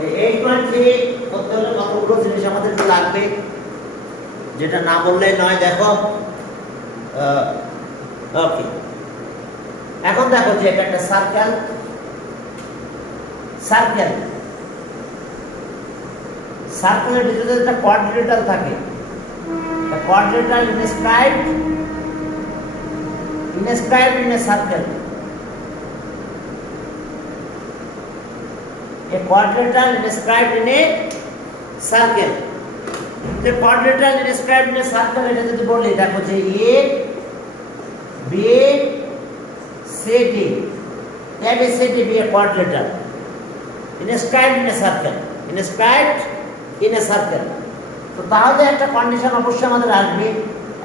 8.3 করতে হলে কতগুলো জিনিস আমাদের লাগবে, যেটা না বললে নয়। দেখো ওকে, এখন দেখো যে এটা একটা সার্কেল। সার্কেলের ভিতরে একটা কোয়াড্রিলেটারাল থাকে। The quadrilateral inscribed in a circle. A quadrilateral inscribed in a circle. The quadrilateral inscribed in a circle এটা যদি বলি, দেখো যে A B C D, ABCD be a quadrilateral inscribed in a circle. Inscribed in a circle. তো তাহলে একটা কন্ডিশন অবশ্যই আমাদের আসবে,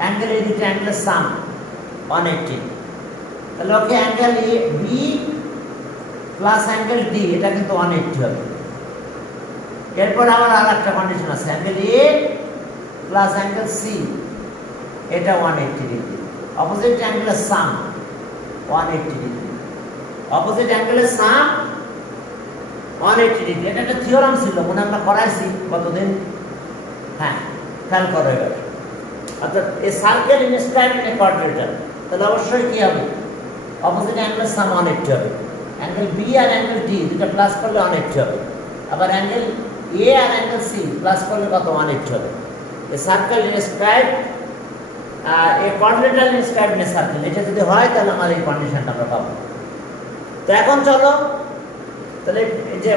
অ্যাঙ্গেল এই দুটো অ্যাঙ্গেলের সাম 180। তাহলে okay, angle A B plus angle D, এটা কিন্তু 180 হবে। এরপর আবার আর একটা কন্ডিশন আছে, angle A plus angle C, এটা 180 ডিগ্রি। অপোজিট অ্যাঙ্গেলের সাম 180 ডিগ্রি। অপোজিট অ্যাঙ্গেলের সাম 180 ডিগ্রি। এটা একটা থিওরাম ছিল, মনে আমরা করাইছি কতদিন। হ্যাঁ, খেয়াল করো এবার। অর্থাৎ এই circle inscribed in a quadrilateral, তাহলে অবশ্যই কি হবে, অপোজিট অ্যাঙ্গেলের সাম 180 হবে। অ্যাঙ্গেল বি আর অ্যাঙ্গেল ডি দুটো প্লাস করলে 180 হবে। আবার অ্যাঙ্গেল এ আর অ্যাঙ্গেল সি প্লাস করলে কত, 180 হবে। A circle inscribed a quadrilateral inscribed in a circle, এটা যদি হয় তাহলে আমার এই কন্ডিশনটা আমরা পাবো। তো এখন চলো, তাহলে এই যে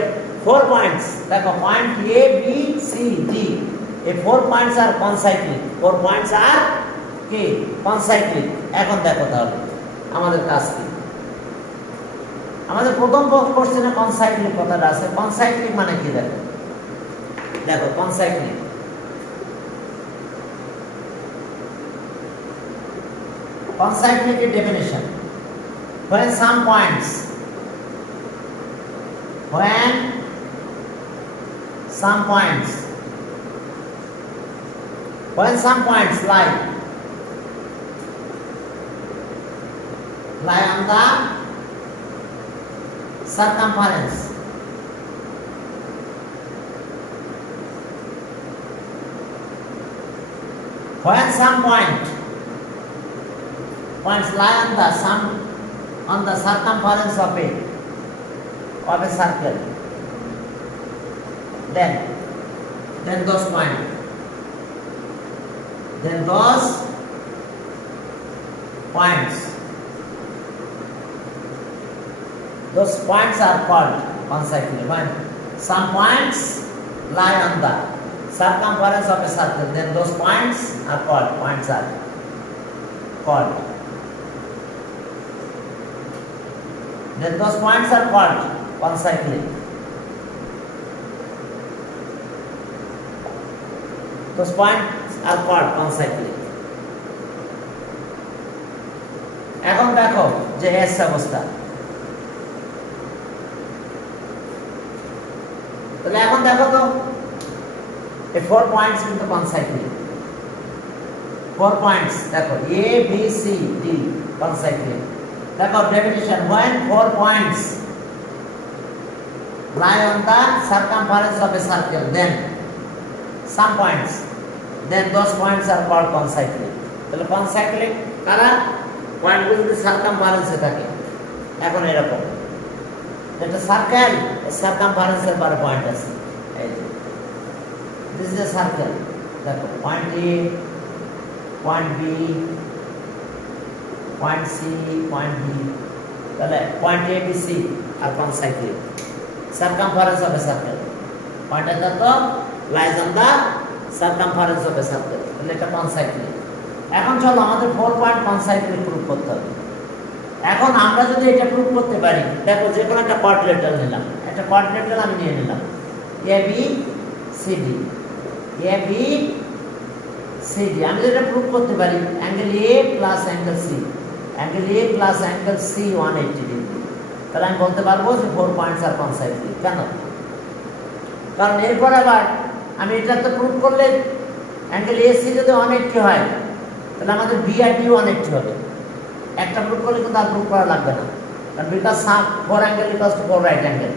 4 পয়েন্টস, দেখো point A B C D, এই 4 পয়েন্টস আর কনসাইক্লিক। 4 পয়েন্টস আর কি কনসাইক্লিক। এখন দেখো তাহলে আমাদের কাজ কি। আমাদের প্রথম কোশ্চেনে কনসাইক্লিক কথাটা আছে। কনসাইক্লিক মানে কি, দেখো দেখো কনসাইক্লিক এর definition, when some points lie on the circumference lie on the circumference of a circle, then those points are called concyclic. When some points lie on the circumference of a circle, then those points are called concyclic. Those points are called concyclic. এখন দেখো যে এস অবস্থা, তাহলে এখন দেখো তো এই 4 পয়েন্টস কিন্তু কনসাইক্লিক। 4 পয়েন্টস দেখো এ বি সি ডি কনসাইক্লিক। দেখো definition, when 4 points lie on the circumference of a circle, then those points are called concyclic. তাহলে কনসাইক্লিক কারা, পয়েন্টগুলো যদি সার্কামফারেন্সে থাকে। এখন এরকম একটা সার্কেল, সার্কামফারেন্সের পরে পয়েন্ট আছে, এই যে দিস ইজ এ সার্কেল। দেখো point A, point B, point C, point D, তাহলে point A B C are concyclic. Circumference of a circle, পয়েন্টটা তো lies on the circumference of a circle, তাহলে এটা কনসাইক্লিক। এখন চলো আমাদের 4 পয়েন্ট কনসাইক্লিক প্রুফ করতে হবে। এখন আমরা যদি এটা প্রুফ করতে পারি, দেখো যে কোনো একটা কোয়াড্রিলেটারাল নিলাম, একটা কোয়াড্রিলেটারাল আমি নিয়ে নিলাম এ বি সি ডি, আমি যেটা প্রুফ করতে পারি angle A plus angle C, 180 degree, তাহলে আমি বলতে পারবো যে 4 পয়েন্টস আর কনসাইক্লিক। কেন? কারণ এরপর আবার আমি এটা তো প্রুফ করলে অ্যাঙ্গেল এ সি যদি 180 হয়, তাহলে আমাদের বি আর ডি 180 হবে। একটা প্রুফ করলে কিন্তু আর প্রুফ করা লাগবে না, কারণ because 4 angle equals to 4 right angle.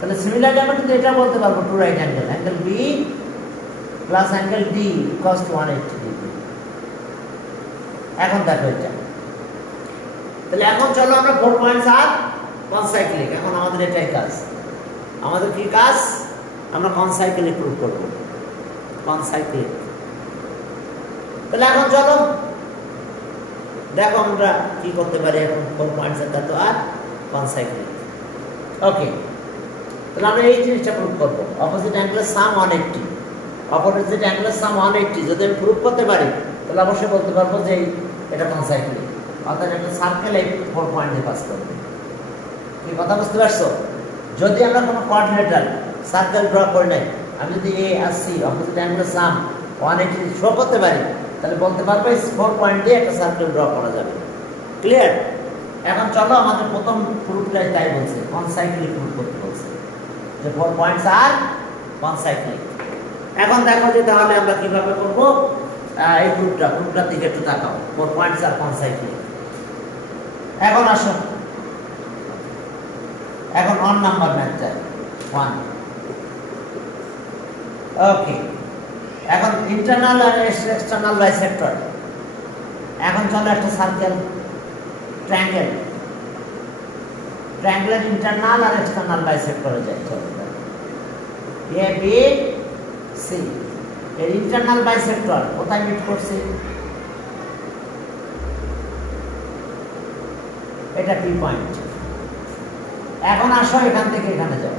তাহলে সিমিলারলি আমরা কিন্তু এটা বলতে পারবো two right angle, angle B plus angle D equals to 180 degree. এখন দেখো এটা, তাহলে এখন চলো আমরা 4 পয়েন্টস আর কনসাইক্লিক। এখন আমাদের এটাই কাজ, আমাদের কি কাজ, আমরা কনসাইক্লিক প্রুভ করব, কনসাইক্লিক। তাহলে এখন চলো দেখো আমরা কি করতে পারি এখন 4 পয়েন্টস এর তো আর কনসাইক্লিক। ওকে, তাহলে আমরা এই জিনিসটা প্রুভ করব, অপোজিট অ্যাঙ্গেলের সাম 180, অপোজিট অ্যাঙ্গেলের সাম 180 যদি আমি প্রুভ করতে পারি তাহলে অবশ্যই বলতে পারবো যে এটা কনসাইক্লিক, অর্থাৎ একটা সার্কেল এই 4 পয়েন্ট দিয়ে পাস করবে। কি কথা বুঝতে পারছো? যদি আমরা কোনো কোঅর্ডিনেটর সার্কেল ড্র করে নাই, আমি যদি এ আর সি অপোজিট অ্যাঙ্গেলের সাম 180 শো করতে পারি তাহলে বলতে পারবো এই 4 পয়েন্ট দিয়ে একটা সার্কেল ড্র করা যাবে। ক্লিয়ার? এখন চলো আমাদের প্রথম প্রুফটাই তাই বলছে, কনসাইক্লিক প্রুফ করতে বলছে যে 4 পয়েন্টস আর কনসাইক্লিক। এখন দেখো যে তাহলে আমরা কিভাবে করব এই প্রুফটার দিকে একটু তাকাও, 4 পয়েন্টস আর কনসাইক্লিক। এখন আসো, এখন অন নাম্বার ম্যাথটা 1। ওকে, এখন ইন্টারনাল আর এক্সটার্নাল বাইসেক্টর। এখন চলো একটা সার্কেল ট্রায়াঙ্গেল, ট্রায়াঙ্গেলের ইন্টারনাল আর এক্সটার্নাল বাইসেক্টরে যাই। চলো এ বি সি এর ইন্টারনাল বাইসেক্টর কোথায় মিট করছে? এটা পি পয়েন্ট। এখন আসো এখান থেকে এখানে যাও,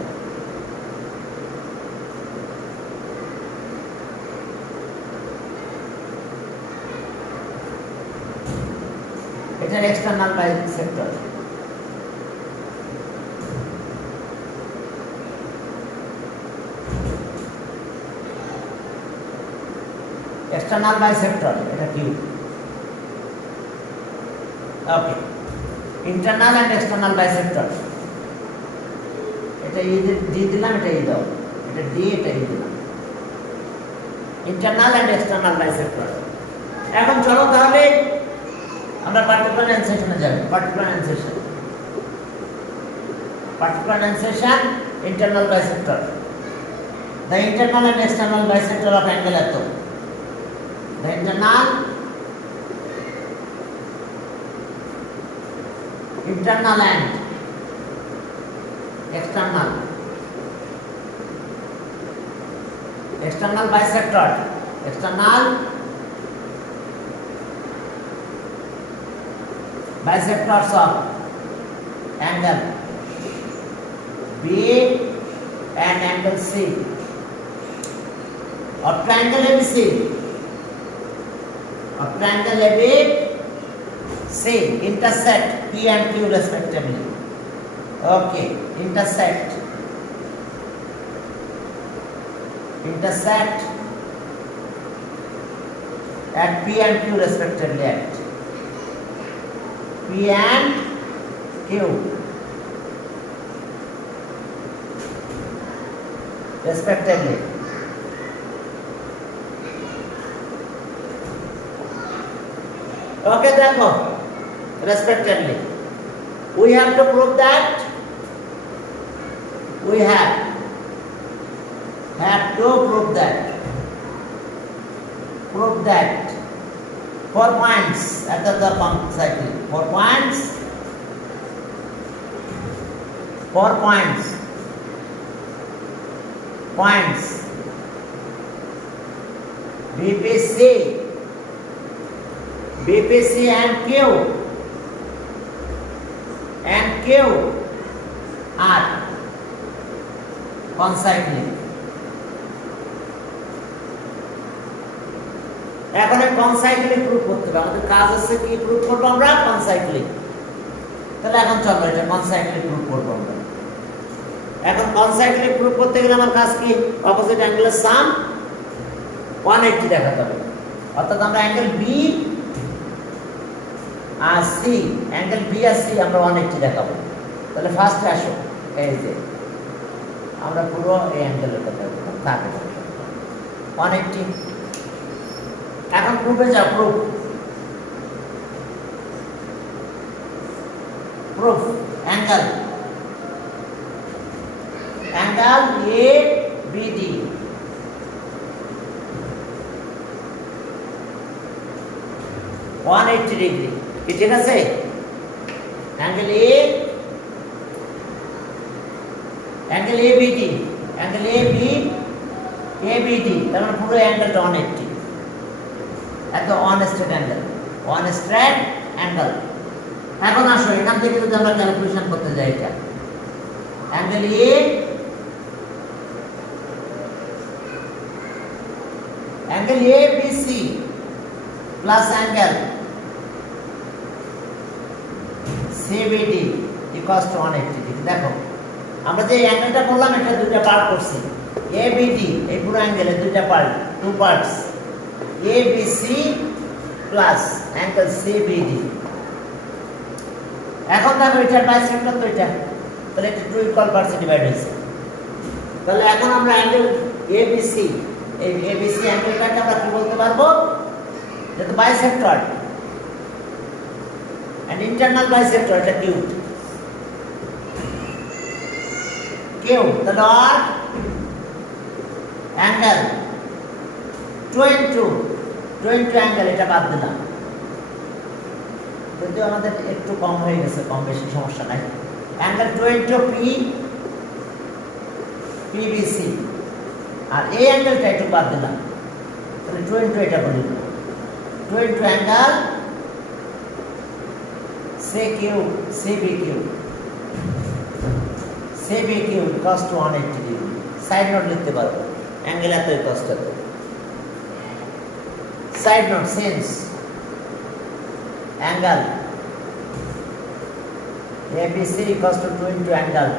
এটা এক্সটার্নাল বাইসেক্টর। এক্সটার্নাল বাইসেক্টর এটা Q. Okay, internal and external bisector, এটা ই ডি দিলাম, এটা ই দাও, এটা ডি, এটা ই দিলাম, ইন্টারনাল এন্ড এক্সটার্নাল বাইসেক্টর। এখন চলো তাহলে আমরা পার্টিকুলার এনসেশনে যাব। পার্টিকুলার এনসেশন, পার্টিকুলার এনসেশন internal bisector. The internal and external bisector of angle এত, the internal and external bisector, external bisectors of angle B and angle C of triangle ABC, of triangle ABC intersect P and Q respectively. Okay, intersect at P and Q respectively, at P and Q respectively. Okay, দেখো respectively we have to prove that prove that 4 points at the cycle, 4 points BPC and Q are concyclic. এখন এই কনসাইক্লিক প্রুফ করতে হবে, আমাদের কাজ হচ্ছে কি প্রুফ করব আমরা, কনসাইক্লিক। তাহলে এখন চলো এটা কনসাইক্লিক প্রুফ করব আমরা। এখন কনসাইক্লিক প্রুফ করতে গেলে আমার কাজ কি, অপোজিট অ্যাঙ্গেলের সাম 180 দেখাতে হবে, অর্থাৎ আমরা অ্যাঙ্গেল বি আর সি, অ্যাঙ্গেল বি আর সি আমরা 180 দেখাবো। তাহলে ফার্স্টে আসো, এই যে আমরা পুরো এই অ্যাঙ্গেলের কথা বলতাম, তাকে 180। এখন প্রুফে যাও, proof angle angle A BD, degree, কি ঠিক আছে? Angle A BD, angle A BD, তার মানে পুরো অ্যাঙ্গেলটা 180, এত অন স্ট্রেট অ্যাঙ্গেল। এখন আসো এখান থেকে যদি আমরা ক্যালকুলেশন করতে যাই, এটা angle A BC plus angle CBD equals to 180 degree. দেখো আমরা যে অ্যাঙ্গেলটা করলাম এটা দুইটা পার্ট করছি, এবিডি এই পুরো অ্যাঙ্গেলের দুইটা part, two parts, ABC plus angle CBD. এখন দেখো এটার বাইসেক্টর তো এটা, তাহলে এটা 2 ইকুয়াল পার্টসে ডিভাইড হয়েছে। তাহলে এখন আমরা অ্যাঙ্গেল এবিসি, এই এবিসি অ্যাঙ্গেলটাকে আমরা কি বলতে পারবো? যেটা বাইসেক্টর and internal bisector, এটা কিউ, তাহলে আর অ্যাঙ্গেল 22 অ্যাঙ্গেল, এটা বাদ দিলাম, যদিও আমাদের একটু কম হয়ে গেছে, কম বেশি সমস্যা নাই। অ্যাঙ্গেল 22 পিবিসি, আর এই অ্যাঙ্গেলটা একটু বাদ দিলাম, তাহলে 22 এটা বলি 22 angle CQ CBQ equals to 180 degree. Side note লিখতে পারবো, অ্যাঙ্গেল এত equals two, side note since angle ABC equals to 2 into angle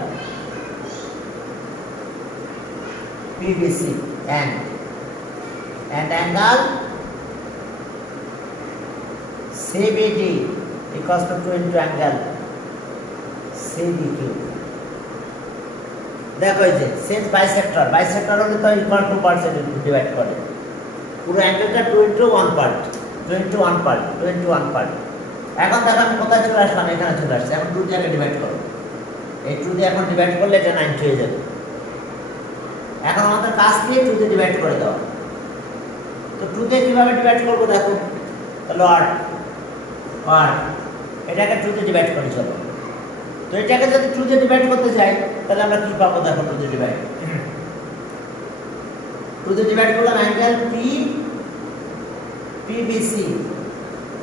PBC and angle CBD equals to 2 into angle CBQ. দেখো এই যে সেন্স বাইসেক্টর হলে তো ইকুয়াল টু পার্টস ডিভাইড করে, পুরো অ্যাঙ্গেলটা 2 into 1 পার্ট, 2 into 1 পার্ট, 2 into 1 পার্ট। এখন দেখো আমি কোথায় চলে আসলাম, এখানে চলে আসছে। এখন 2 দিয়ে আগে ডিভাইড করো, এই 2 দিয়ে এখন ডিভাইড করলে এটা 90 হয়ে যাবে। এখন আমাদের কাজ দিয়ে 2 দিয়ে ডিভাইড করে দাও, তো 2 দিয়ে কিভাবে ডিভাইড করবো দেখো, তাহলে 8 এটাকে 2 দিয়ে ডিভাইড করে চলো। তো এটাকে যদি 2 দিয়ে ডিভাইড করতে যাই তাহলে আমরা কি পাবো দেখো, 2 দিয়ে ডিভাইড করলাম angle PBC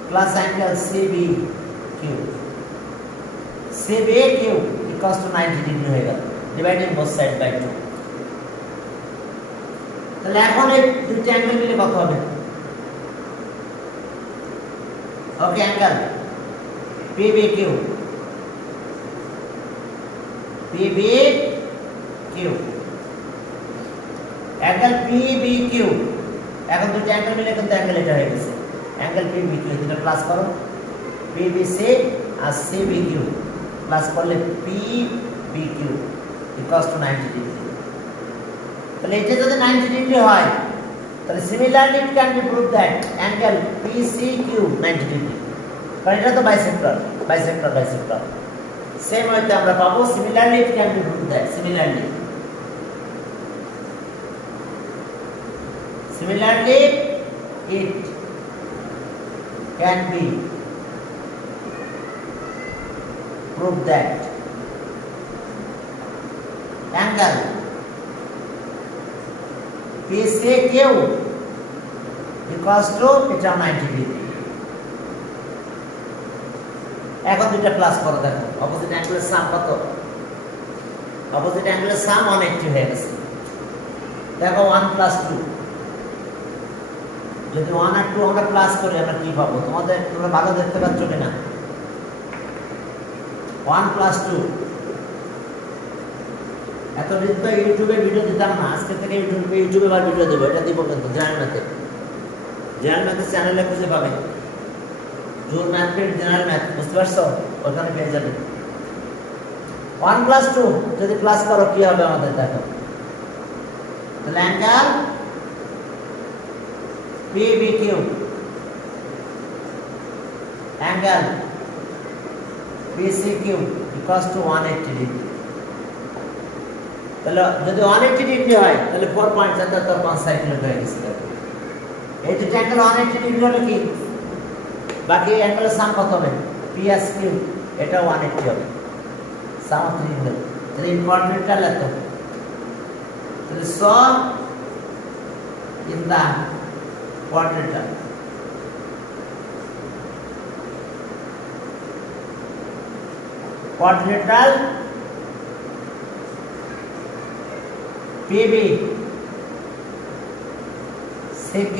plus angle CBQ equals to 90 degree হয়ে গেল, ডিভাইডিং বোথ সাইড বাই 2। তাহলে এখন এই দুইটা অ্যাঙ্গেল মিলে কত হবে? ওকে, অ্যাঙ্গেল PBQ অ্যাঙ্গেল PBQ, এখন দুটো অ্যাঙ্গেল মিলে কিন্তু অ্যাঙ্গেল এটা হয়ে গেছে, অ্যাঙ্গেল PBQ। এটা প্লাস করো, PBC আর CBQ প্লাস করলে PBQ ইকুয়ালস টু 90 ডিগ্রি। তাহলে এটা যদি 90 ডিগ্রি হয় তাহলে similarly it can be prove that angle PCQ 90 ডিগ্রি, কারণ এটা তো বাইসেক্টর। সেম ওয়েতে আমরা পাবো similarly it can be prove that similarly it can be proved that angle PCQ equals to এটা 90 ডিগ্রি। এখন দুইটা প্লাস করো, দেখো অপোজিট অ্যাঙ্গেলের সাম কত, অপোজিট অ্যাঙ্গেলের সাম 180 হয়ে গেছে। দেখো 1 plus 2, যদি 1 আর 2 আমরা প্লাস করি আমরা কি পাবো? তোমরা ভালো দেখতে পাচ্ছ কিনা? 1 plus 2, এতদিন তো ইউটিউবে ভিডিও দিতাম না, আজকে থেকে ইউটিউবে আবার ভিডিও দেবো, এটা দিব কিন্তু জেনারেল ম্যাথের চ্যানেলে খুঁজে পাবে, জোর ম্যাথ ফিল্ড জেনারেল ম্যাথ, বুঝতে পারছো? ওখানে পেয়ে যাবে। 1 plus 2 যদি প্লাস করো কি হবে আমাদের দেখো, তাহলে angle PBQ angle PCQ equals to 180 degree. তাহলে যদি 180 ডিগ্রি হয় তাহলে 4.77 কনসাইক্লিক হয়ে গেছে। এই দুটো অ্যাঙ্গেল 180 ডিগ্রি হলে কি বাকি অ্যাঙ্গেলের সাম কত হবে? পি এস কিউ, এটা 180 হবে সাম অফ অ্যাঙ্গেল। তাহলে ইনকর্ডিনেটাল এত, তাহলে so in the quadrilateral quadrilateral PB CQ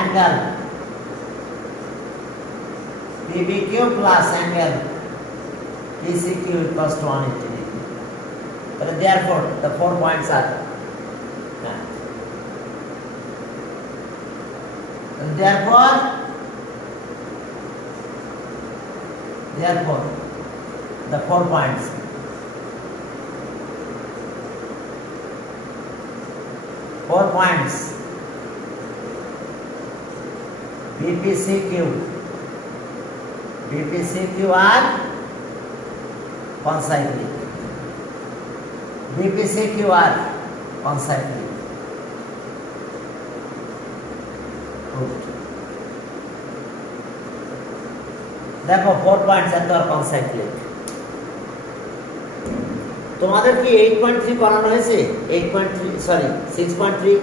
angle PBQ plus angle PCQ equals to 180 degree. But therefore the 4 points are therefore the 4 points BPCQ are concyclic. BPCQ are concyclic. দেখো 4 পয়েন্টস এত আর কনসাইক্লিক। তোমাদের কি 8.3 করানো হয়েছে? 8.3 সরি 6.3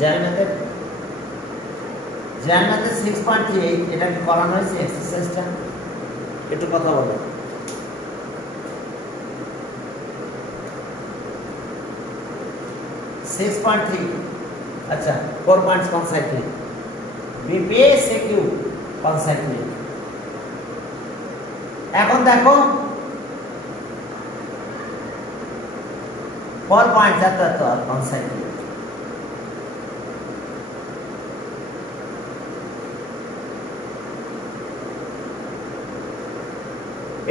জার্নাতে 6.3 এটা কি করানো হয়েছে এক্সারসাইজটা? একটু কথা বলো। আচ্ছা 4 পয়েন্টস কনসাইক্লিক, BPCQ কনসাইক্লিক। এখন দেখো 4 পয়েন্টস এত আর কনসাইক্লিক।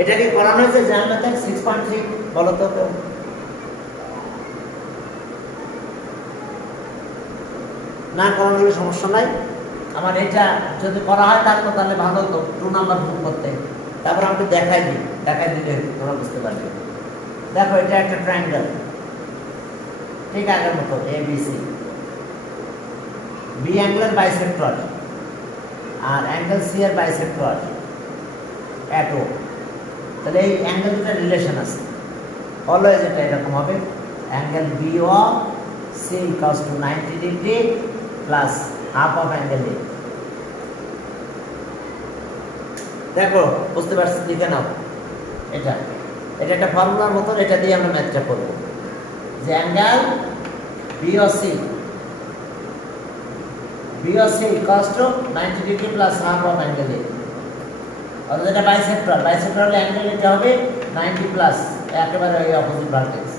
এটাকে করানো হয়েছে জার্নাতে 6.3 বলো তো কেউ? না করানো হলে সমস্যা নাই। আমার এটা যদি করা হয় তাহলে ভালো হতো 2 নাম্বার ভুল করতে। তারপর আমাকে দেখাই দিলে তোমরা বুঝতে পারবে। দেখো এটা একটা ট্রায়াঙ্গেল, ঠিক আগের মতো ABC, বি অ্যাঙ্গেলের বাইসেক্টর আর অ্যাঙ্গেল সি এর বাইসেক্টর অ্যাট ও। তাহলে এই অ্যাঙ্গেল দুটো রিলেশন আছে, অলওয়েজ এটা এরকম হবে, angle BO C equals to 90 degree plus half of angle A। দেখো বুঝতে পারছি, লিখে নাও। এটা একটা ফর্মুলার মতন, এটা দিয়ে আমরা ম্যাথটা করব যে angle BOC equals to 90 degree plus half of angle A। অর্থাৎ এটা বাইসেক্টর হলে অ্যাঙ্গেল এটা হবে 90 প্লাস একেবারে ওই অপোজিট ভার্টেক্স,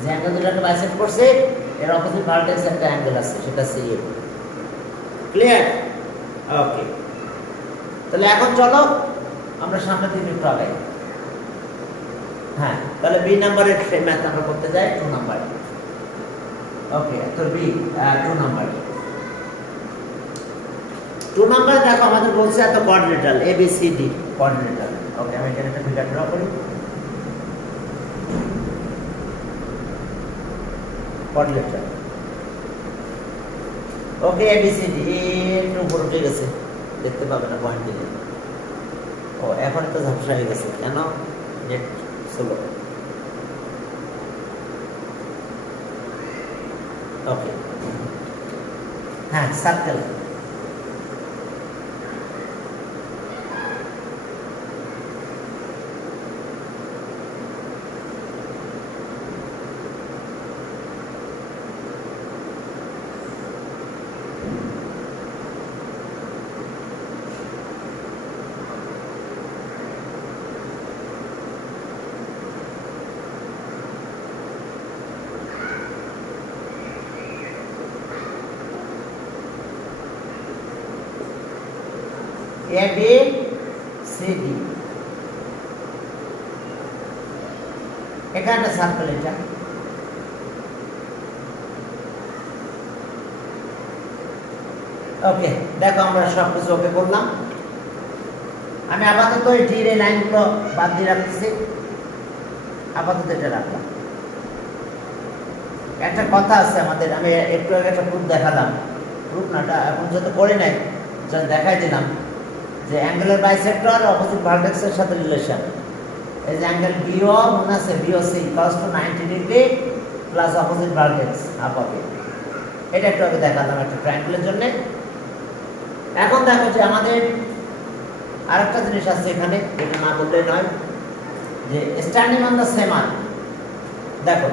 যে অ্যাঙ্গেল দুটোকে বাইসেক্ট করছে এর অপোজিট ভার্টেক্স একটা অ্যাঙ্গেল আছে, সেটা CA। ক্লিয়ার? ওকে, তাহলে এখন চলো আমরা সামনের দিকে একটু আগাই। হ্যাঁ, তাহলে বি নাম্বারের সেই ম্যাথ আমরা করতে যাই 2 নাম্বার। ওকে, তো বি 2 নাম্বার। 2 নাম্বার দেখো আমাদের বলছে এত কোঅর্ডিনেটাল ABCD কোঅর্ডিনেটাল। ওকে, আমি এখানে একটা ফিগার ড্র করি। কোঅর্ডিনেটাল ওকে ABCD একটু উপরে উঠে গেছে, দেখতে পাবে না পয়েন্ট দিলে। ও এখন তো ঝাপসা হয়ে গেছে, কেন? Net slow. ওকে, হ্যাঁ সার্কেল। ABCD এখানে সার্কেল। এটা ওকে, দেখো আমরা সব কিছু ওকে করলাম। আমি আপাতত এই টির এই লাইনগুলো বাদ দিয়ে রাখতেছি, আপাতত এটা রাখলাম। একটা কথা আছে আমাদের, আমি একটু আগে একটা প্রুফ দেখালাম, প্রুফ নাটা এখন যত করে নাই যখন দেখাই দিলাম যে অ্যাঙ্গেলের বাইসেক্টর অপোজিট ভার্টেক্সের সাথে রিলেশন। এই যে অ্যাঙ্গেল বিও মনে আছে, BOC equals to 90 degree plus opposite vertex half হবে। এটা একটু আগে দেখালাম একটা ট্রায়াঙ্গেলের জন্য। এখন দেখো যে আমাদের আরেকটা জিনিস আছে এখানে, এটা না বললে নয়, যে standing on the same arc. দেখো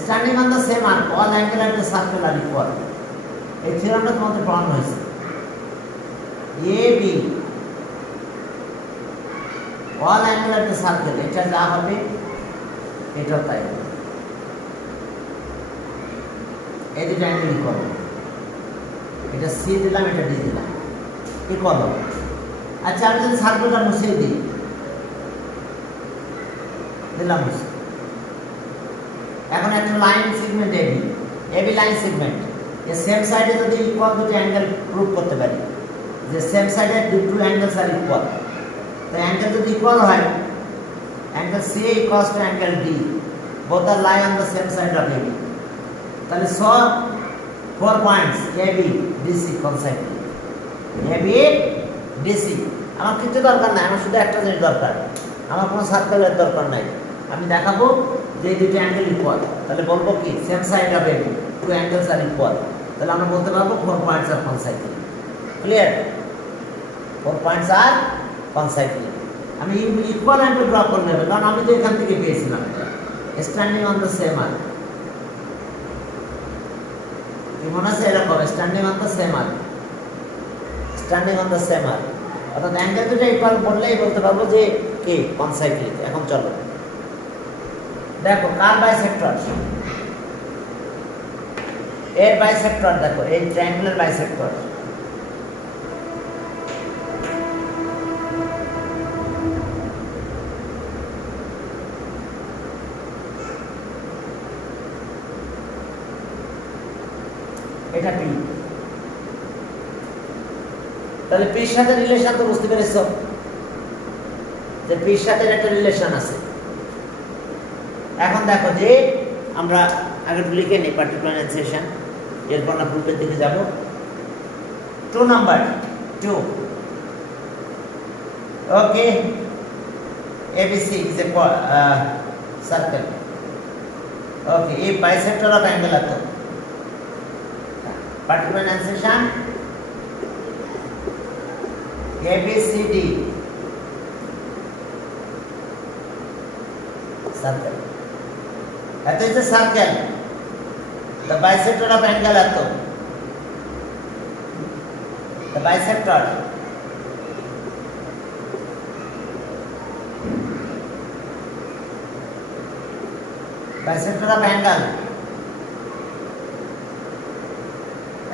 standing on the same arc all angle at the circle are equal. এই থিওরামটা তোমাদের পড়ানো হয়েছে। A B all angle at the circle, এটা যা হবে এটাও তাই হবে। এই দুটো অ্যাঙ্গেল ইকুয়াল, এটা সি দিলাম, এটা ডি দিলাম, ইকুয়াল হবে। আচ্ছা আমি যদি সার্কেলটা মুছে দিই, দিলাম মুছে, এখন একটা line segment AB, AB line segment, এর সেম সাইডে যদি ইকুয়াল দুটো অ্যাঙ্গেল প্রুভ করতে পারি যে সেম সাইডে টু অ্যাঙ্গেলস আর ইকুয়াল, তো অ্যাঙ্গেল যদি ইকুয়াল হয়, angle C equals to angle D, both are lie on the same side of AB, তাহলে সব 4 points AB DC concept, AB DC. আমার কিছু দরকার নাই, আমার শুধু একটা জিনিস দরকার, আমার কোনো সার্কেলের দরকার নাই। আমি দেখাবো যে এই দুটো অ্যাঙ্গেল ইকুয়াল, তাহলে বলবো কি same side of AB, two angles are equal, তাহলে আমরা বলতে পারবো 4 points are concyclic. Clear? 4 points are concyclic. আমি ইকুয়াল অ্যাঙ্গেল ড্র করে নেব, কারণ আমি তো এখান থেকে পেয়েছিলাম standing on the same arc. কি মনে আছে এরকম, standing on the same arc, standing on the same arc, অর্থাৎ অ্যাঙ্গেল দুটো ইকুয়াল বললেই বলতে পারবো যে কি কনসাইক্লিক। এখন চলো দেখো কার বাইসেক্টর, এর বাইসেক্টর দেখো, এই ট্রায়াঙ্গেলের বাইসেক্টর এটা পি। তাহলে পির সাথে রিলেশন তো বুঝতে পেরেছো যে পির সাথে একটা রিলেশন আছে। এখন দেখো যে আমরা আগে লিখে নিই পার্টিকুলার এনসেশন, এরপর আমরা প্রুফের দিকে যাব। 2 নাম্বার 2, ওকে, ABC is a circle, okay, a bisector of angle at particular enunciation ABCD circle. That is a circle. The bisector of angle at the bisector of angle,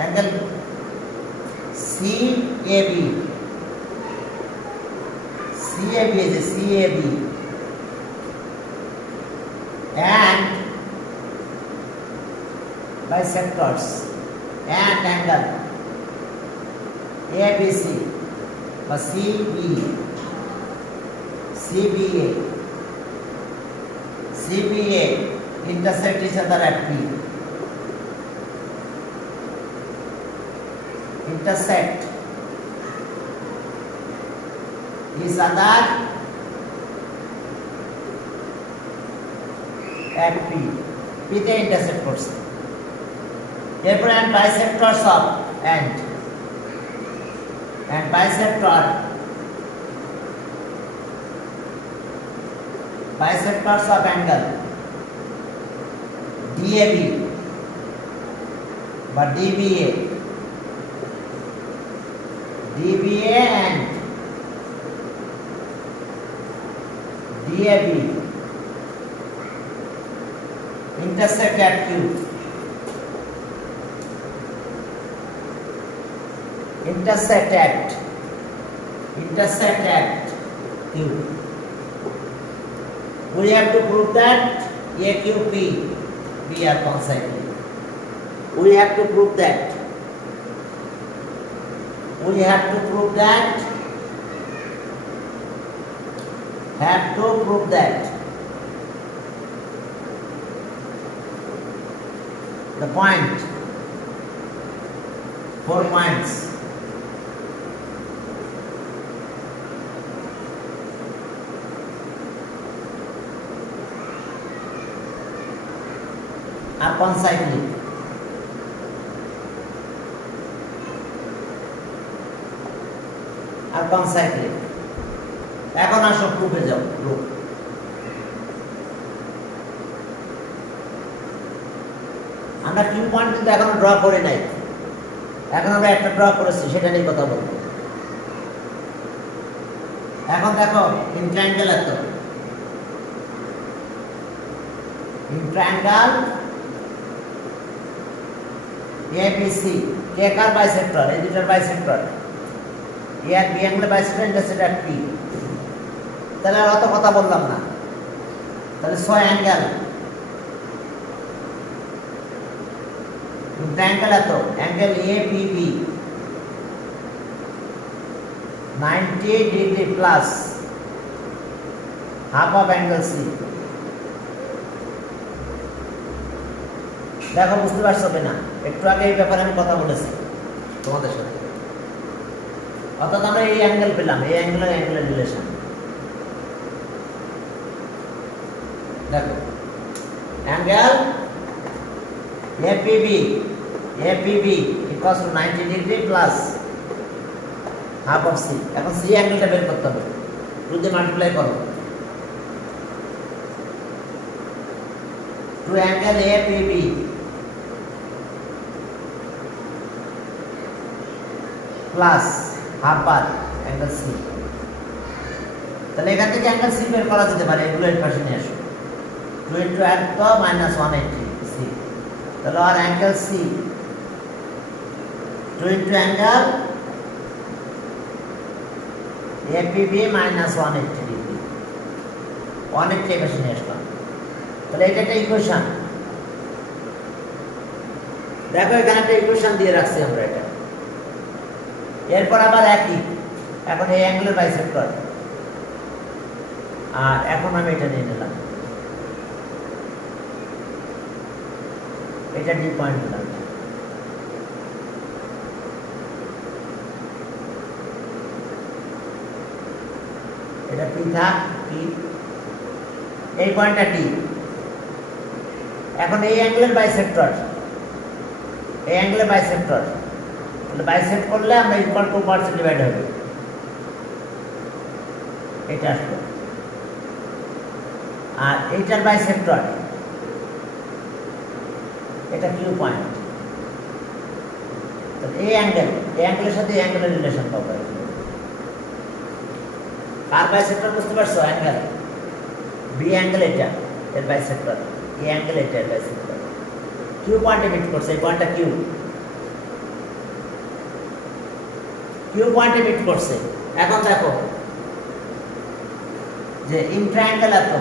angle CAB, CAB is a CAB, and bisectors and angle ABC or CB, CBA, CBA intersect each other at P. Intersect each other at P. P তে intersect করছে। এরপর and bisectors of and bisectors of angle DAB বা DBA, DBA and DAB intersect at Q. Intersect at Q. We have to prove that AQP B are concyclic. We have to prove that. We have to prove that. Have to prove that the point, 4 points. Are concyclic. Are concyclic. এখন আসো প্রুফে যাও। প্রুফ আমরা Q point কিন্তু এখনো ড্র করে নাই, এখন আমরা একটা ড্র করেছি, সেটা নিয়ে কথা বলবো। এখন দেখো ইন ট্রায়াঙ্গেল এত, ইন ট্রায়াঙ্গেল এবিসি কে কার বাইসেক্টর, এই দুটার বাইসেক্টর, এ আর B angle bisector, intersector P. তাহলে আর অত কথা বললাম না। তাহলে 6 অ্যাঙ্গেল ট্রায়াঙ্গেল এত, angle A P B 90 degree plus half of angle C. দেখো বুঝতে পারছো কিনা? একটু আগে এই ব্যাপারে আমি কথা বলেছি তোমাদের সাথে। অর্থাৎ আমরা এই অ্যাঙ্গেল পেলাম, এই অ্যাঙ্গেলের রিলেশন। দেখো angle APB equals to 90 degree plus half of C. এখন C অ্যাঙ্গেলটা বের করতে হবে, 2 দিয়ে মাল্টিপ্লাই করো। To angle APB plus half bar angle C। তাহলে এখান থেকে অ্যাঙ্গেল C বের করা যেতে পারে, এগুলো এর পাশে নিয়ে আসো। 2 into add to minus 180 C। তাহলে আর angle C 2 into angle APB minus 180 degree, 180 একাশি নিয়ে আসলাম। তাহলে এটা একটা ইকুয়েশন। দেখো এখানে একটা ইকুয়েশন দিয়ে রাখছি আমরা এটা। এরপর আবার একই, এখন এই অ্যাঙ্গেলের বাইসেক্টর, আর এখন আমি এটা নিয়ে নিলাম, এটা ডি পয়েন্ট নিলাম। এটা পি থাক, পি, এই পয়েন্টটা ডি। এখন এই অ্যাঙ্গেলের বাইসেক্টর, এই অ্যাঙ্গেলের বাইসেক্টর, তাহলে বাইসেক্ট করলে আমরা ইকুয়াল টু পার্টসে ডিভাইড হবে, এটা আসলো। আর এইটার বাইসেক্টর, এটা কিউ পয়েন্ট। তাহলে এই অ্যাঙ্গেলের সাথে এই অ্যাঙ্গেলের রিলেশন পাবো। কার বাইসেক্টর বুঝতে পারছো? অ্যাঙ্গেল বি অ্যাঙ্গেল, এটা এর বাইসেক্টর, এই অ্যাঙ্গেল এটা এর বাইসেক্টর। কিউ পয়েন্টে মিট করছে, এই পয়েন্টটা কিউ পয়েন্টে মিট করছে। এখন দেখো যে ইন ট্রায়াঙ্গেল এত,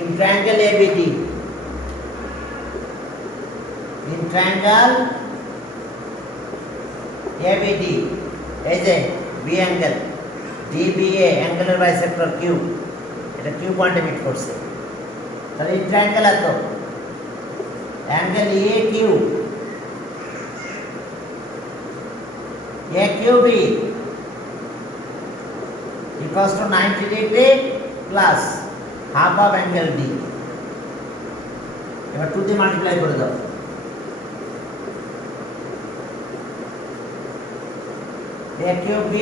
in triangle ABD, in triangle ABD, এই যে বি অ্যাঙ্গেল DBA অ্যাঙ্গেলের বাইসেক্টর কিউ, এটা কিউ পয়েন্টে মিট করছে। তাহলে ইন ট্রায়াঙ্গেল এত, angle AQB equals to 90 degree plus half of angle D. এবার 2 দিয়ে মাল্টিপ্লাই করে দাও। AQB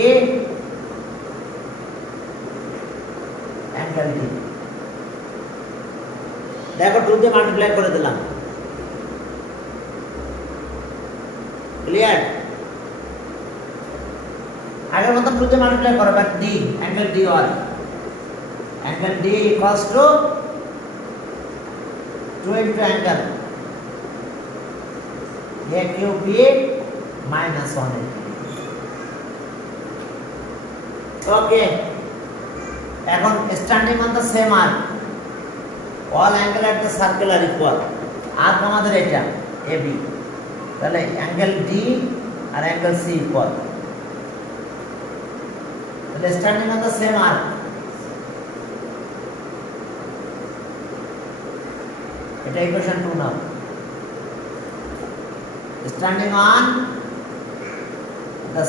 angle D. দেখো 2 দিয়ে মাল্টিপ্লাই করে দিলাম, ক্লিয়ার? আগের মতো 2 দিয়ে মাল্টিপ্লাই করো, but D angle D or angle D equals to 2 into angle AQB minus 180. Okay. এখন standing on the same arc, all angle at the circle are equal. arc আমাদের এটা AB, তাহলে angle D আর angle C equal. তাহলে standing on the same arc, এটা ইকুয়েশন 2 নাও। Standing on the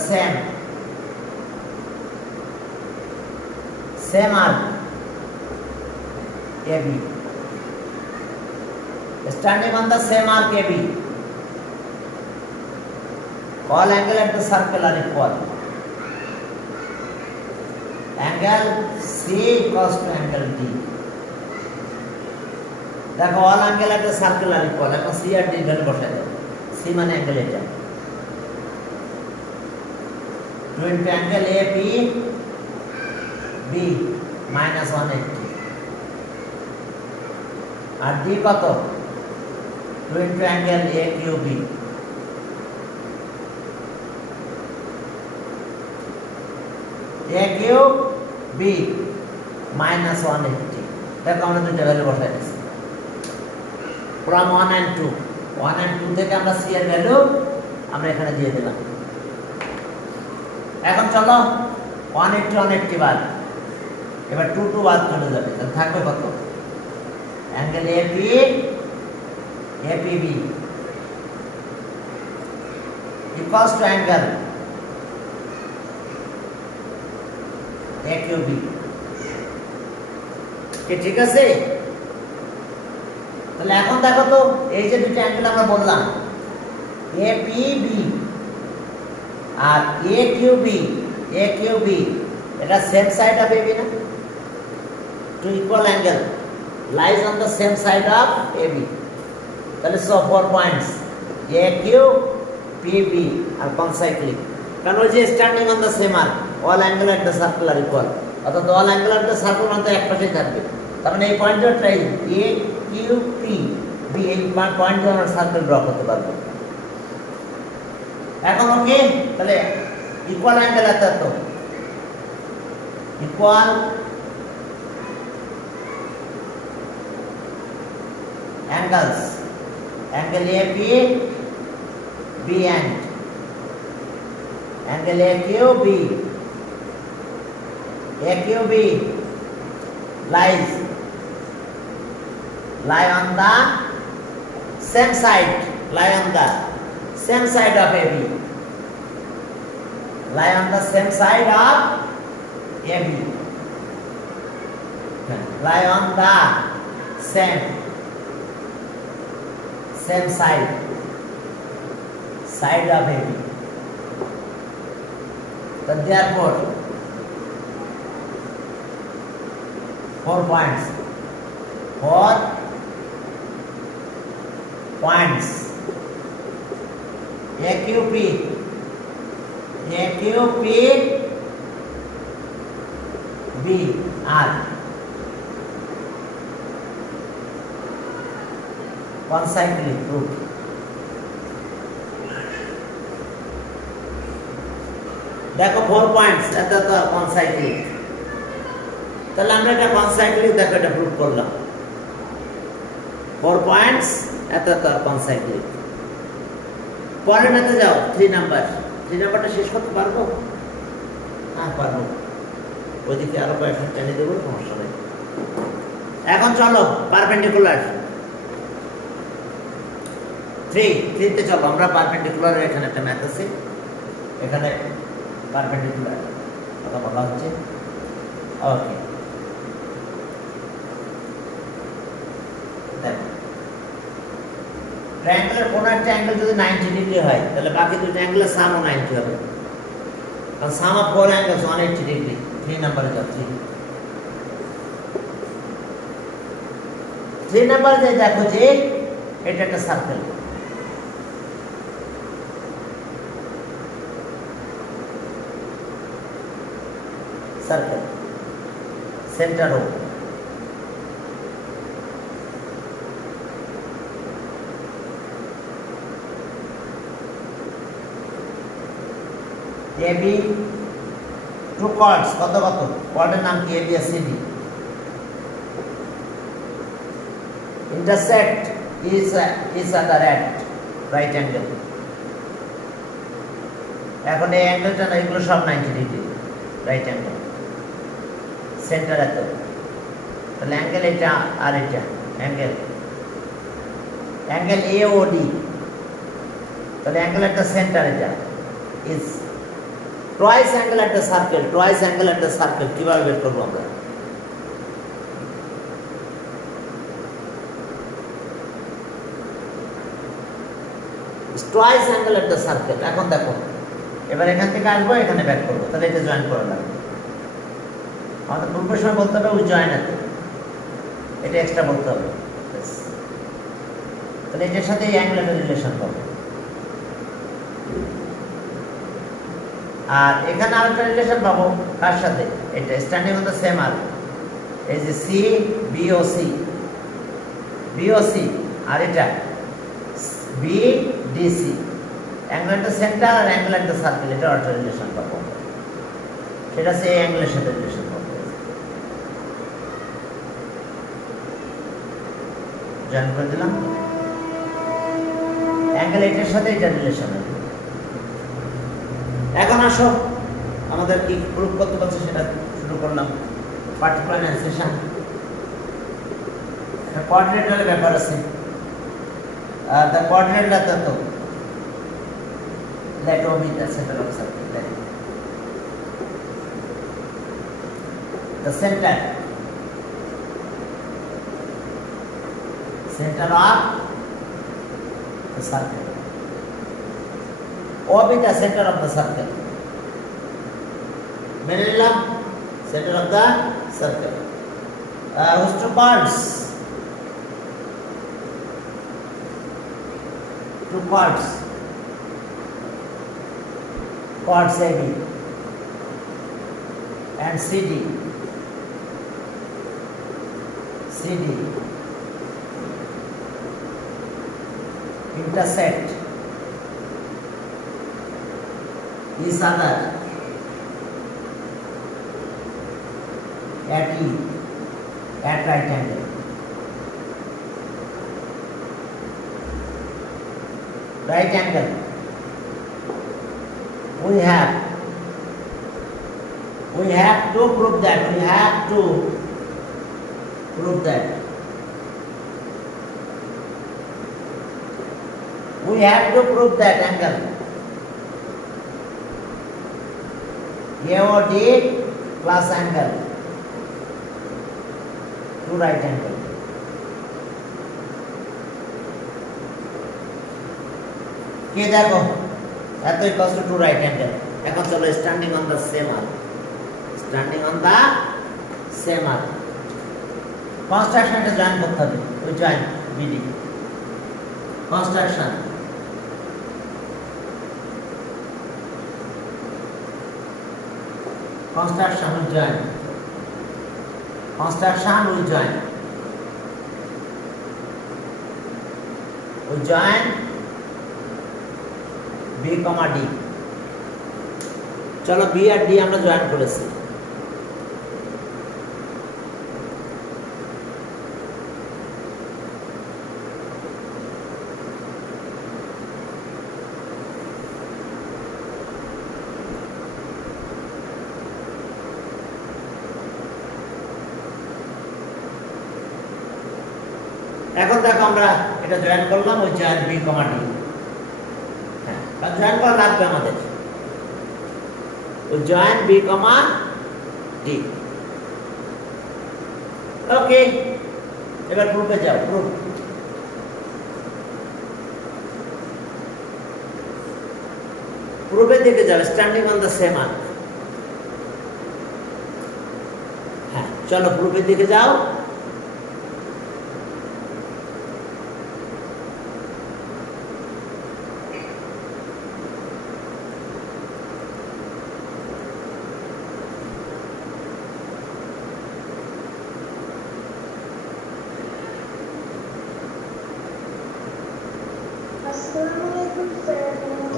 same arc AB, standing on the same arc AB, all angle at the circle are equal. Angle C equals to angle D. देखो all angle at the circle are equal. এখন C আর D ধরে বসাই দাও। C মানে angle এটা। 2 into angle AB B minus 180 আর D কত 2 into angle AQB AQB minus 180 দেখো আমরা দুইটা ভ্যালু বসাই দিয়েছি from 1 and 2 1 and 2 থেকে আমরা C এর ভ্যালু আমরা এখানে দিয়ে দিলাম। এখন চলো 180 180 বাদ, এবার 2 2 বাদ চলে যাবে, তাহলে থাকবে কত angle AP APB equals to angle AQB। কি ঠিক আছে? তাহলে এখন দেখো তো এই যে দুটো অ্যাঙ্গেল আমরা বললাম APB আর AQB এটা সেম সাইড অফ AB না? Two equal angle lies on the same side of AB. তাহলে so 4 points AQPB are concyclic, কারণ ওই যে standing on the same arc, all angle at the circle are equal, অর্থাৎ all angle at the circle মানে এক পাশেই থাকবে। তার মানে এই পয়েন্টটা ট্রাই AQPB এই পয়েন্ট আমরা সার্কেল ড্র করতে পারবো। এখন ওকে, তাহলে ইকুয়াল অ্যাঙ্গেল এত তো equal angles, angle AP B and angle AQB lie on the same side, lie on the same side of AB, lie on the same side of AB, lie on the same side of AB. So therefore 4 points AQP B are concyclic group. দেখো 4 পয়েন্টস এটা তো কনসাইক্লিক, তাহলে আমরা এটা কনসাইক্লিক দেখো এটা প্রুভ করলাম। 4 পয়েন্টস এটা তো কনসাইক্লিক। পরের মেতে যাও 3 নাম্বারটা শেষ করতে পারবো? হ্যাঁ পারবো, ওইদিকে আরো কয়েকটা টেনে দেবো, সমস্যা নেই। এখন চলো পারপেন্ডিকুলার 3 তে চলো আমরা পারপেন্ডিকুলারের এখানে একটা ম্যাথ আছে, এখানে পারপেন্ডিকুলার কথা বলা হচ্ছে। ওকে দেখো ট্রায়াঙ্গেলের কোন একটা অ্যাঙ্গেল যদি 90 ডিগ্রি হয় তাহলে বাকি দুটো অ্যাঙ্গেলের সামও 90 হবে, কারণ সাম অফ 4 অ্যাঙ্গেলস 180 ডিগ্রি। 3 নাম্বারে যাও 3 নাম্বারে যাই, দেখো যে এটা একটা সার্কেল, সেন্টার ও AB টু কর্ডস কত কর্ডের নাম কি? AB আর CD। intersect each other at right angle। এখন এই অ্যাঙ্গেলটা না, এগুলো সব 90 ডিগ্রি রাইট অ্যাঙ্গেল, সেন্টার এত, তাহলে অ্যাঙ্গেল এটা আর এটা অ্যাঙ্গেল অ্যাঙ্গেল এওডি, তাহলে অ্যাঙ্গেল এট দ্য সেন্টার এটা is twice angle at the circle, twice angle at the circle কিভাবে বের করবো আমরা? Twice angle at the circle. এখন দেখো এবার এখান থেকে আসবো, এখানে ব্যাক করবো, তাহলে এটা জয়েন করা লাগবে। আমাদের পূর্বের সময় বলতে হবে উই জয়েন এত, এটা এক্সট্রা বলতে হবে। তাহলে এটার সাথে এই অ্যাঙ্গেলের রিলেশন পাবো। আর এখানে আরেকটা রিলেশন পাবো কার সাথে? এটা standing on the same arc, এই যে সি বিওসি, বিওসি আর এটা BDC, angle at the centre আর অ্যাঙ্গেল এট দ্য সার্কেল, এটা একটা রিলেশন পাবো। সেটা সেই অ্যাঙ্গেলের সাথে রিলেশন পাবো। জয়েন করে দিলাম, অ্যাঙ্গেল এটার সাথে এটা রিলেশন হবে। এখন আসো আমাদের কি প্রুফ করতে পারছে সেটা শুরু করলাম। পার্টিকুলার অ্যান্সেশন, একটা কোঅর্ডিনেটরের ব্যাপার আছে। দ্য কোঅর্ডিনেট তো let O be the center of circle. Let the center of the circle. O be the center of the circle. Menila, center of the circle. Whose two chords? Two chords. Chords AB and CD. CD intersect each other at E, at right angle. Right angle. We have to prove that. We have to prove that. We have to prove that angle AOD plus angle to right angle. কে দেখো এত equals to right angle. এখন চলো standing on the same arc, standing on the same arc কনস্ট্রাকশনটা join করতে হবে। ওই join BD construction, construction will join, construction will join, will join B comma D. চলো বি আর ডি আমরা join করেছি। এখন দেখো আমরা এটা জয়েন করলাম, ওই জয়েন বি কমা ডি। হ্যাঁ, জয়েন করা লাগবে আমাদের, ওই জয়েন বি কমা ডি। ওকে, এবার প্রুফে যাও। প্রুফ প্রুফের দিকে যাও, standing on the same arc. হ্যাঁ, চলো প্রুফের দিকে যাও।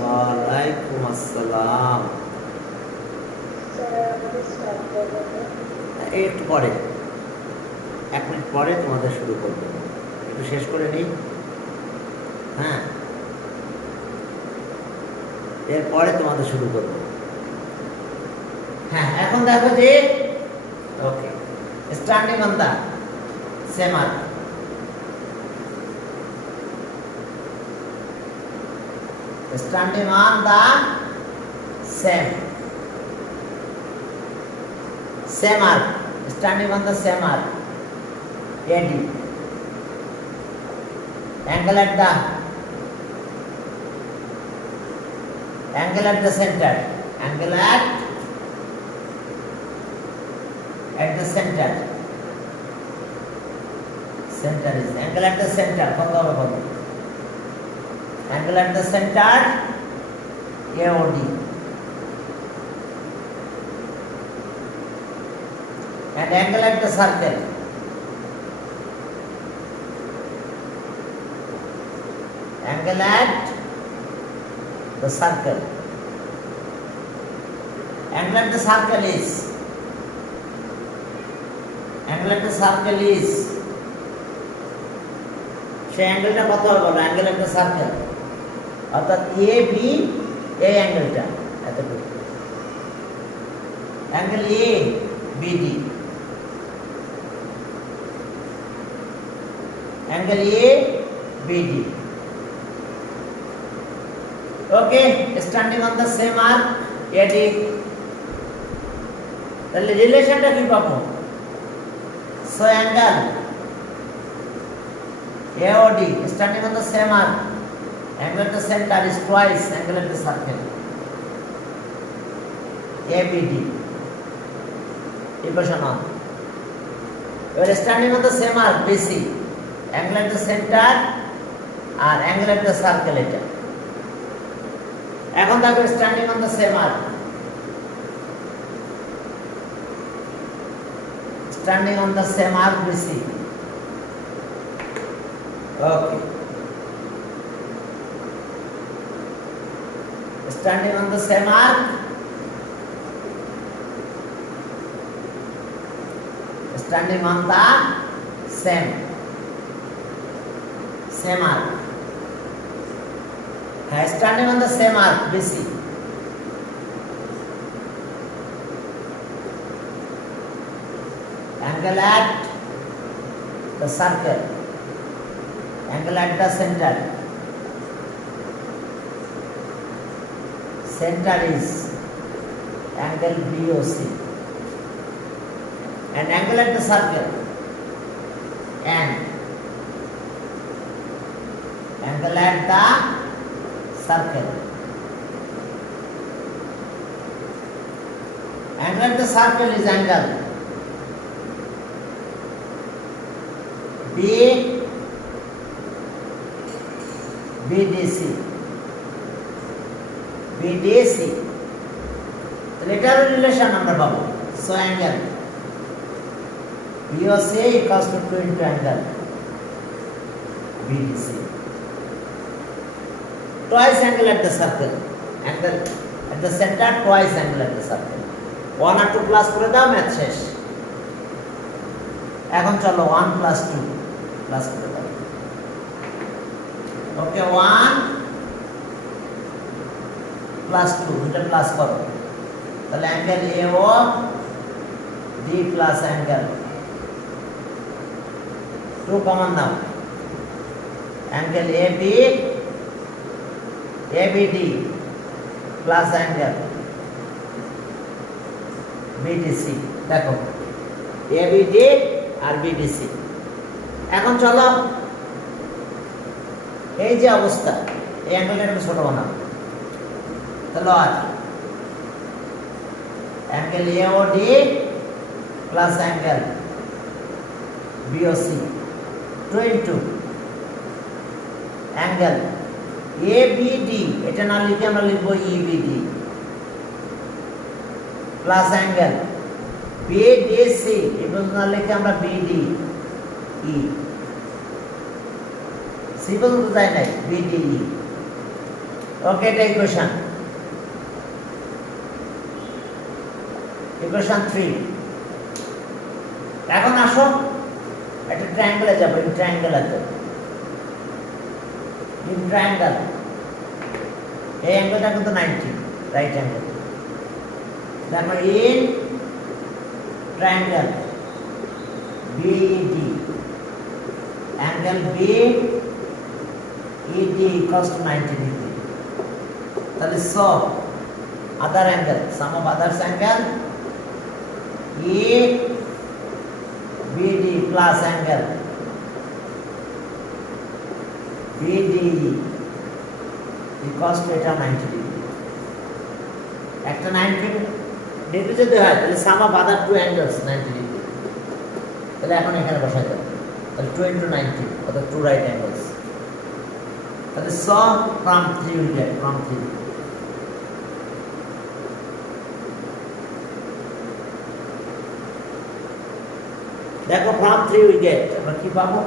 ওয়ালাইকুম আসসালাম। একটু পরে, 1 মিনিট পরে তোমাদের শুরু করবো, একটু শেষ করে নিই। হ্যাঁ, এরপরে তোমাদের শুরু করবো। হ্যাঁ, এখন দেখো যে okay, standing on the same arc. standing on the same arc, standing on the same arc, AD. Angle at the center, angle at the center is angle at the center. Angle at the center, AOD. And angle at the circle, angle at the circle. Angle at the circle is সেই অ্যাঙ্গেলটা কত হবে বলো? Angle of the circle অর্থাৎ A B এই অ্যাঙ্গেলটা এতটুকু, angle A BD, angle A BD. Okay, standing on the same arc AD. তাহলে রিলেশনটা কি পাবো? So angle AOD standing on the same arc, angle at the center is twice angle at the circle, ABD. Equation 1. We are standing on the same arc BC, angle at the center or angle at the circle এটা। এখন দেখো standing on the same arc, standing on the same arc BC. Okay. Standing on the same arc, standing on the same arc, standing on the same arc BC. Angle at the circle, angle at the center is angle BOC, and angle at the circle and angle at the circle, angle at the circle is angle BDC, তাহলে এটার রিলেশন আমরা পাবো। So angle BOC equals to 2 into angle BDC, twice angle at the circle, angle at the center, twice angle at the circle। 1 আর 2 plus করে দাও, ম্যাথ শেষ। এখন চলো 1 plus 2 প্লাস করে দাও। ওকে, 1 plus 2 এটা প্লাস করো, তাহলে angle AO D plus angle 2 common নাও, angle AB ABD plus angle BDC। দেখো ABD আর BDC। এখন চলো এই যে অবস্থা, এই অ্যাঙ্গেলটা একটু ছোট বানাবো। তাহলে আর angle AOD plus angle BOC 2 into angle ABD, এটা না লিখে আমরা লিখবো EBD প্লাস অ্যাঙ্গেল BDC, এটা না লিখে আমরা BDE, C পর্যন্ত যায় নাই, BDE। ওকে, এটা ইকুয়েশন 3। এখন আসো একটা ট্রায়াঙ্গেলে যাবো, ইন ট্রায়াঙ্গেল আছে, ইন ট্রায়াঙ্গেল এই অ্যাঙ্গেলটা কিন্তু 90, রাইট অ্যাঙ্গেল। দেখো in triangle BED, angle BED equals to 90 degree, তাহলে স other angle, sum of others angle A BD plus angle BD equals to এটা 90 ডিগ্রি। একটা 90 ডিগ্রি যদি হয় তাহলে sum of other two angles 90 degree. তাহলে এখন এখানে বসাই দাও, তাহলে 2 into 90 অর্থাৎ 2 রাইট অ্যাঙ্গেলস। তাহলে স ফ্রম 3 উইল গেট ফ্রম 3। দেখো ফ্রম 3 উইল গেট আমরা কি পাবো,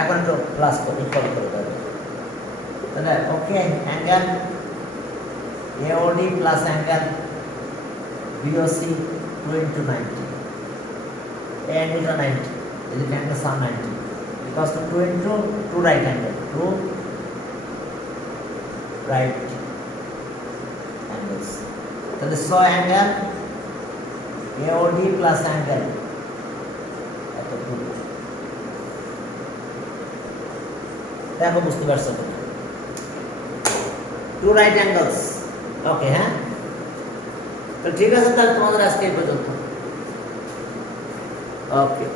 এখন তো প্লাস করে ইকুয়াল করে দেবো। তাহলে okay angle AOD plus angle BOC 2 into 90 and into 90 is the angle sum 90 because to 2 into 2 right angle 2 right angles. তাহলে স অ্যাঙ্গেল AOD প্লাস অ্যাঙ্গেল এত 2। দেখো বুঝতে পারছো তো, 2 রাইট অ্যাঙ্গেলস। ওকে হ্যাঁ, তো ঠিক আছে, তাহলে তোমাদের আজকে এই পর্যন্ত। ওকে।